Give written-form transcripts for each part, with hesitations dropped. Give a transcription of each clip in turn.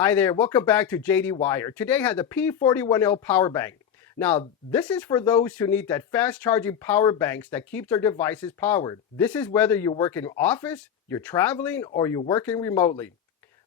Hi there, welcome back to JD Wire. Today I have the P41L power bank. Now, this is for those who need that fast charging power banks that keeps their devices powered. This is whether you work in office, you're traveling, or you're working remotely.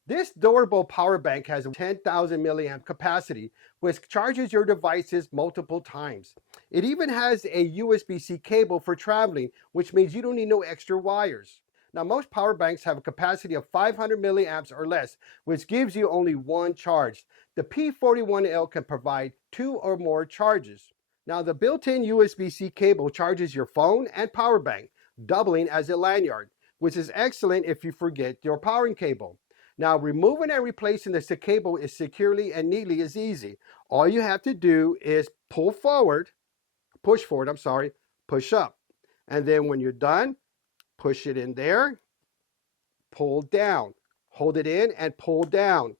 This durable power bank has a 10,000 milliamp capacity, which charges your devices multiple times. It even has a USB-C cable for traveling, which means you don't need no extra wires. Now, most power banks have a capacity of 500 milliamps or less, which gives you only one charge. The P41L can provide 2 or more charges. Now, the built-in USB-C cable charges your phone and power bank, doubling as a lanyard, which is excellent if you forget your powering cable. Now, removing and replacing the cable is securely and neatly is easy. All you have to do is push forward, push up. And then when you're done, push it in there, pull down, hold it in and pull down,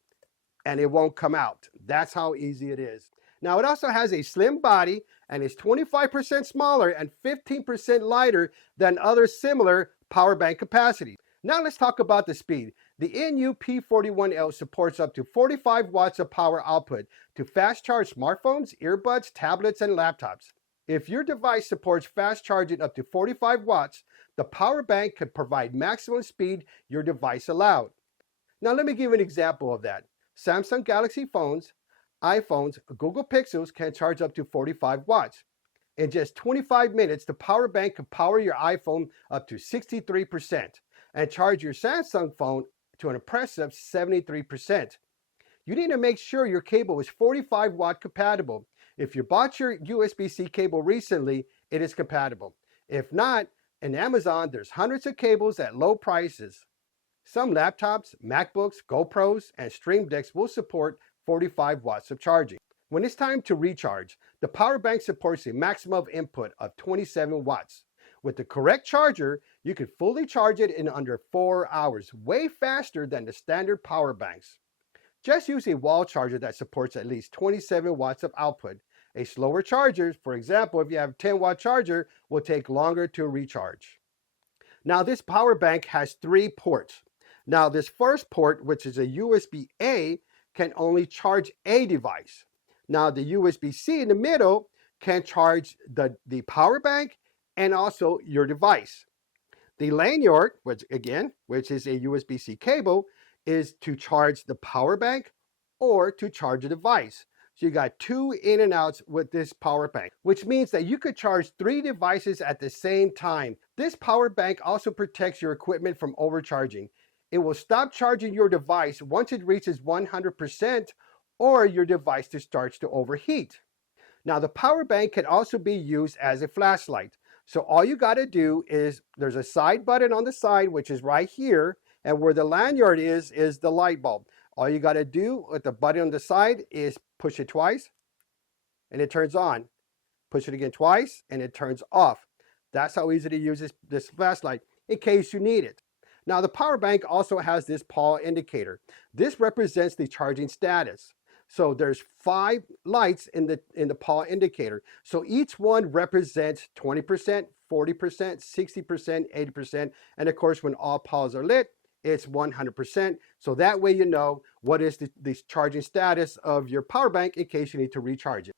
and it won't come out. That's how easy it is. Now, it also has a slim body and is 25% smaller and 15% lighter than other similar power bank capacities. Now let's talk about the speed. The INIU P41L supports up to 45 watts of power output to fast charge smartphones, earbuds, tablets, and laptops. If your device supports fast charging up to 45 watts, the power bank can provide maximum speed your device allowed. Now let me give an example of that. Samsung Galaxy phones, iPhones, Google Pixels can charge up to 45 watts. In just 25 minutes, the power bank can power your iPhone up to 63% and charge your Samsung phone to an impressive 73%. You need to make sure your cable is 45 watt compatible. If you bought your USB-C cable recently, it is compatible. If not, in Amazon, there's hundreds of cables at low prices. Some laptops, MacBooks, GoPros, and Stream Decks will support 45 watts of charging. When it's time to recharge, the power bank supports a maximum input of 27 watts. With the correct charger, you can fully charge it in under 4 hours, way faster than the standard power banks. Just use a wall charger that supports at least 27 watts of output. A slower charger, for example, if you have a 10-watt charger, will take longer to recharge. Now, this power bank has 3 ports. Now, this first port, which is a USB-A, can only charge a device. Now, the USB-C in the middle can charge the power bank and also your device. The lanyard, which is a USB-C cable, is to charge the power bank or to charge a device. So you got 2 in and outs with this power bank, which means that you could charge 3 devices at the same time. This power bank also protects your equipment from overcharging. It will stop charging your device once it reaches 100% or your device starts to overheat. Now, the power bank can also be used as a flashlight. So all you got to do is, there's a side button on the side, which is right here, and where the lanyard is the light bulb. All you got to do with the button on the side is push it twice, and it turns on. Push it again twice, and it turns off. That's how easy to use this flashlight in case you need it. Now, the power bank also has this PAW indicator. This represents the charging status. So there's 5 lights in the PAW indicator. So each one represents 20%, 40%, 60%, 80%. And of course, when all PAWs are lit, it's 100%. So that way you know what is the charging status of your power bank in case you need to recharge it.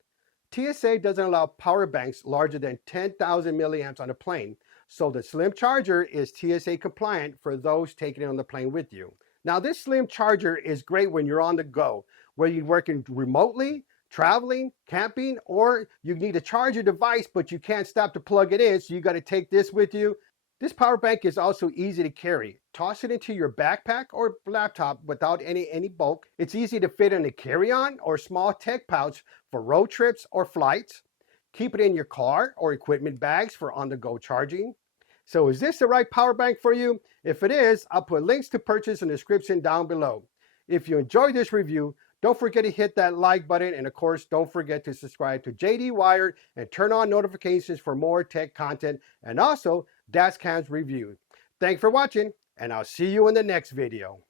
TSA doesn't allow power banks larger than 10,000 milliamps on a plane. So the slim charger is TSA compliant for those taking it on the plane with you. Now, this slim charger is great when you're on the go, where you're working remotely, traveling, camping, or you need to charge your device, but you can't stop to plug it in, so you got to take this with you. This power bank is also easy to carry. Toss it into your backpack or laptop without any bulk. It's easy to fit in a carry-on or small tech pouch for road trips or flights. Keep it in your car or equipment bags for on-the-go charging. So is this the right power bank for you? If it is, I'll put links to purchase in the description down below. If you enjoyed this review, don't forget to hit that like button, and of course, don't forget to subscribe to JD Wire and turn on notifications for more tech content and also Dascam's review. Thanks for watching, and I'll see you in the next video.